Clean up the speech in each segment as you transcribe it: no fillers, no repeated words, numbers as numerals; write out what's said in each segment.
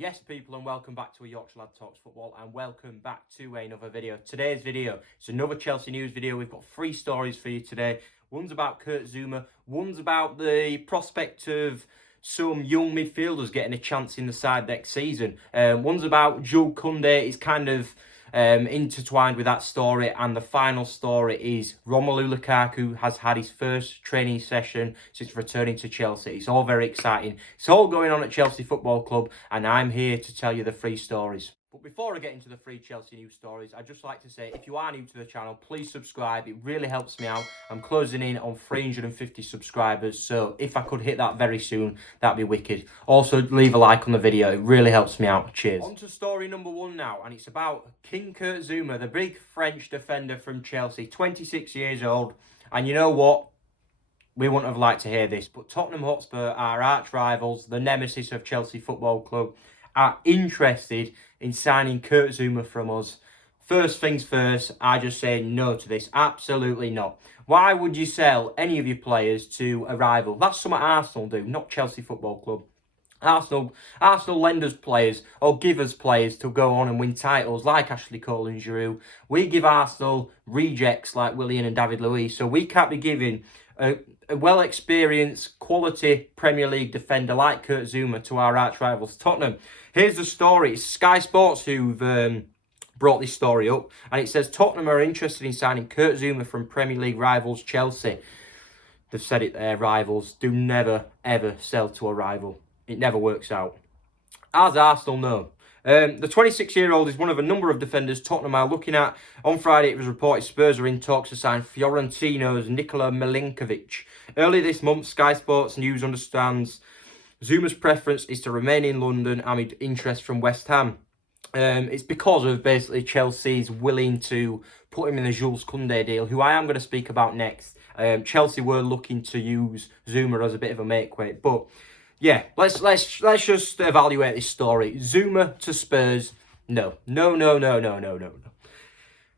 Yes, people, and welcome back to a Yorkshire Lad Talks Football, and welcome back to another video. Today's video, it's another Chelsea news video. We've got 3 stories for you today. One's about KURT ZOUMA, one's about the prospect of some young midfielders getting a chance in the side next season. One's about JULES KOUNDE. It's kind of intertwined with that story, and the final story is Romelu Lukaku has had his first training session since returning to Chelsea. It's all very exciting. It's all going on at Chelsea Football Club, and I'm here to tell you the 3 stories. But before I get into the 3 Chelsea news stories, I'd just like to say, if you are new to the channel, please subscribe. It really helps me out. I'm closing in on 350 subscribers, so if I could hit that very soon, that'd be wicked. Also, leave a like on the video. It really helps me out. Cheers. On to story number 1 now, and it's about King KURT ZOUMA, the big French defender from Chelsea, 26 years old. And you know what? We wouldn't have liked to hear this, but Tottenham Hotspur, our arch rivals, the nemesis of Chelsea Football Club, are interested in signing KURT ZOUMA from us. First things first, I just say no to this. Absolutely not. Why would you sell any of your players to a rival? That's something Arsenal do, not Chelsea Football Club. Arsenal lend us players or give us players to go on and win titles like Ashley Cole and Giroud. We give Arsenal rejects like Willian and David Luiz, so we can't be giving a well-experienced, quality Premier League defender like KURT ZOUMA to our arch rivals Tottenham. Here's the story. It's Sky Sports who've brought this story up, and it says Tottenham are interested in signing KURT ZOUMA from Premier League rivals Chelsea. They've said it there, rivals. Do never, ever sell to a rival. It never works out. As Arsenal know, the 26-year-old is one of a number of defenders Tottenham are looking at. On Friday, it was reported Spurs are in talks to sign Fiorentino's Nikola Milinkovic. Early this month, Sky Sports News understands Zouma's preference is to remain in London amid interest from West Ham. It's because of basically Chelsea's willing to put him in the Jules Kounde deal, who I am going to speak about next. Chelsea were looking to use Zouma as a bit of a make-weight, but yeah, let's just evaluate this story. Zouma to Spurs, no.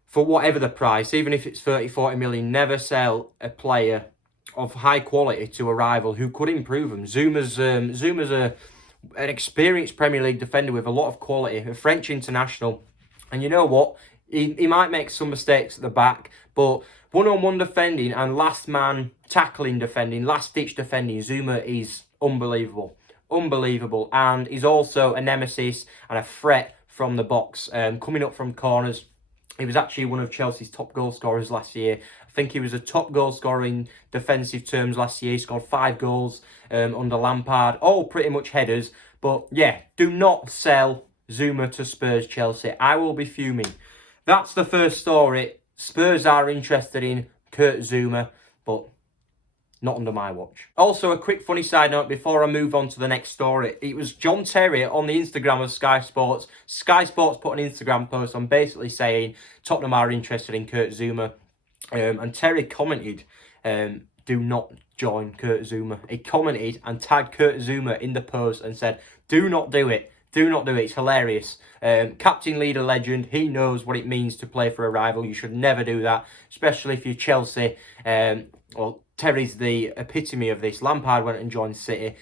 For whatever the price, even if it's 30-40 million, never sell a player of high quality to a rival who could improve them. Zouma's an experienced Premier League defender with a lot of quality, a French international, and you know what? He might make some mistakes at the back, but one-on-one defending and last man tackling defending, last-ditch defending, Zouma is unbelievable, and he's also a nemesis and a threat from the box, coming up from corners. He was actually one of Chelsea's top goal scorers last year. I think he was a top goal scorer in defensive terms last year. He scored 5 goals under Lampard, all pretty much headers. But yeah, do not sell Zouma to Spurs, Chelsea. I will be fuming. That's the first story. Spurs are interested in KURT ZOUMA, but not under my watch. Also, a quick funny side note before I move on to the next story. It was John Terry on the Instagram of Sky Sports. Sky Sports put an Instagram post on basically saying Tottenham are interested in KURT ZOUMA. And Terry commented, do not join KURT ZOUMA. He commented and tagged KURT ZOUMA in the post and said, do not do it. Do not do it. It's hilarious. Captain, leader, legend. He knows what it means to play for a rival. You should never do that, especially if you're Chelsea. Well, Terry's the epitome of this. Lampard went and joined City.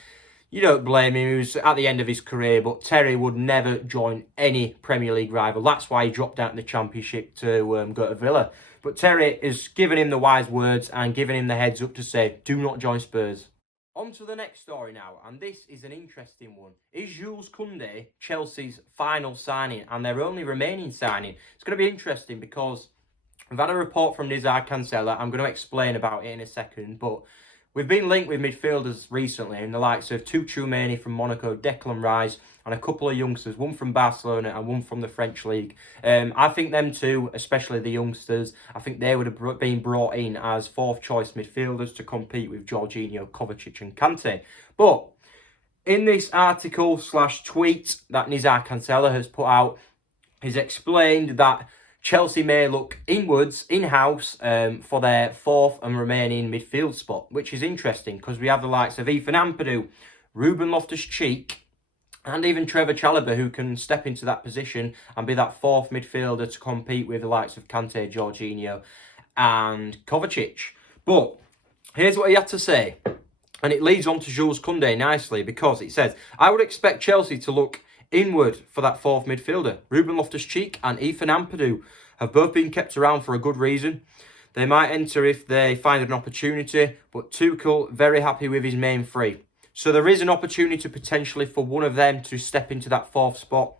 You don't blame him. He was at the end of his career, but Terry would never join any Premier League rival. That's why he dropped out in the Championship to go to Villa. But Terry has given him the wise words and given him the heads up to say, do not join Spurs. On to the next story now, and this is an interesting one. Is JULES KOUNDE Chelsea's final signing and their only remaining signing? It's going to be interesting because we've had a report from Nizar Cancella. I'm going to explain about it in a second, but we've been linked with midfielders recently in the likes of Tchouameni from Monaco, Declan Rice, and a couple of youngsters, one from Barcelona and one from the French League. I think them two, especially the youngsters, I think they would have been brought in as 4th choice midfielders to compete with Jorginho, Kovacic and Kante. But in this article / tweet that Nizar Cancella has put out, he's explained that Chelsea may look inwards, in-house, for their 4th and remaining midfield spot, which is interesting because we have the likes of Ethan Ampadu, Ruben Loftus-Cheek, and even Trevor Chalobah, who can step into that position and be that 4th midfielder to compete with the likes of Kante, Jorginho and Kovacic. But here's what he had to say, and it leads on to JULES KOUNDE nicely because it says, I would expect Chelsea to look Inward for that fourth midfielder. Ruben Loftus-Cheek and Ethan Ampadu have both been kept around for a good reason. They might enter if they find an opportunity, but Tuchel very happy with his main three. So there is an opportunity potentially for one of them to step into that fourth spot.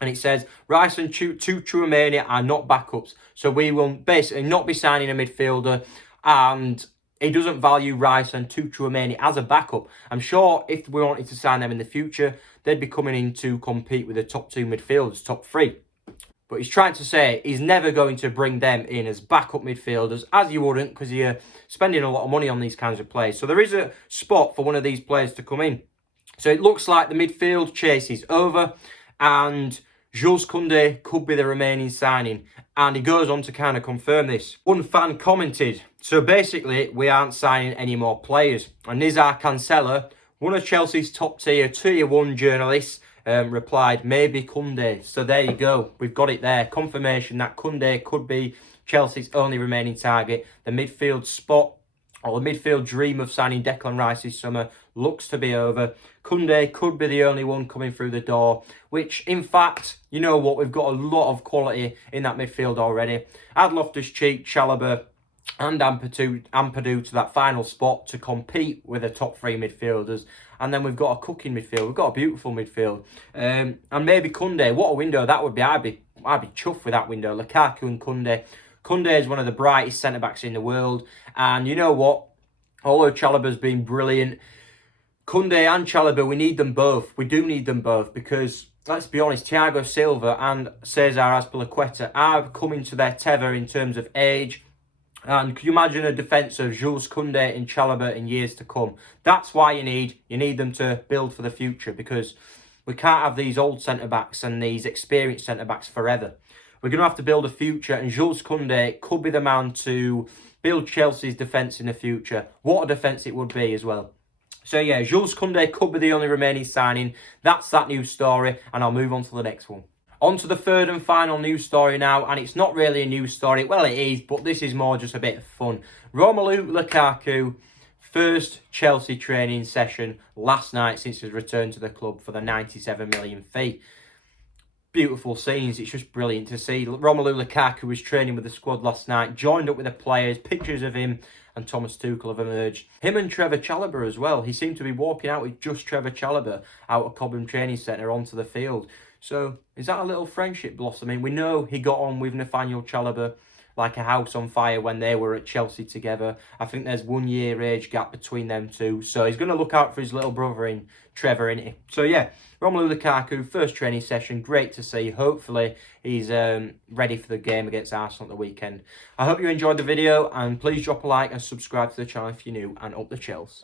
And it says, Rice and Tchouaméni are not backups. So we will basically not be signing a midfielder. And he doesn't value Rice and Tchouaméni as a backup. I'm sure if we wanted to sign them in the future, they'd be coming in to compete with the top two midfielders, top three. But he's trying to say he's never going to bring them in as backup midfielders, as you wouldn't, because you're spending a lot of money on these kinds of players. So there is a spot for one of these players to come in. So it looks like the midfield chase is over, and Jules Kounde could be the remaining signing. And he goes on to kind of confirm this. One fan commented, so basically we aren't signing any more players. And Nizar Cancella, one of Chelsea's top tier 1 journalists, replied, maybe Kounde. So there you go. We've got it there. Confirmation that Kounde could be Chelsea's only remaining target. The midfield spot, or the midfield dream of signing Declan Rice this summer, looks to be over. Kounde could be the only one coming through the door, which, in fact, you know what? We've got a lot of quality in that midfield already. Add Loftus-Cheek, Chalobah and Ampadu to that final spot to compete with the top three midfielders. And then we've got a cooking midfield. We've got a beautiful midfield. And maybe Kounde. What a window that would be. I'd be chuffed with that window. Lukaku and Kounde. Kounde is one of the brightest centre-backs in the world. And you know what? Although Chalobah's been brilliant, Kounde and Chalobah, we need them both. We do need them both because, let's be honest, Thiago Silva and Cesar Azpilicueta are coming to their tether in terms of age. And can you imagine a defence of Jules Kounde and Chalobah in years to come? That's why you need them to build for the future, because we can't have these old centre-backs and these experienced centre-backs forever. We're going to have to build a future, and Jules Kounde could be the man to build Chelsea's defence in the future. What a defence it would be as well. So yeah, Jules Kounde could be the only remaining signing. That's that news story, and I'll move on to the next one. On to the third and final news story now, and it's not really a news story. Well, it is, but this is more just a bit of fun. Romelu Lukaku, first Chelsea training session last night since his return to the club for the 97 million fee. Beautiful scenes. It's just brilliant to see. Romelu Lukaku was training with the squad last night, joined up with the players. Pictures of him and Thomas Tuchel have emerged. Him and Trevor Chalobah as well. He seemed to be walking out with just Trevor Chalobah out of Cobham Training Centre onto the field. So, is that a little friendship blossoming? We know he got on with Nathaniel Chalobah like a house on fire when they were at Chelsea together. I think there's 1 year age gap between them two. So, he's going to look out for his little brother in Trevor, isn't he? So, yeah, Romelu Lukaku, first training session. Great to see. Hopefully, he's ready for the game against Arsenal at the weekend. I hope you enjoyed the video, and please drop a like and subscribe to the channel if you're new, and up the Chels.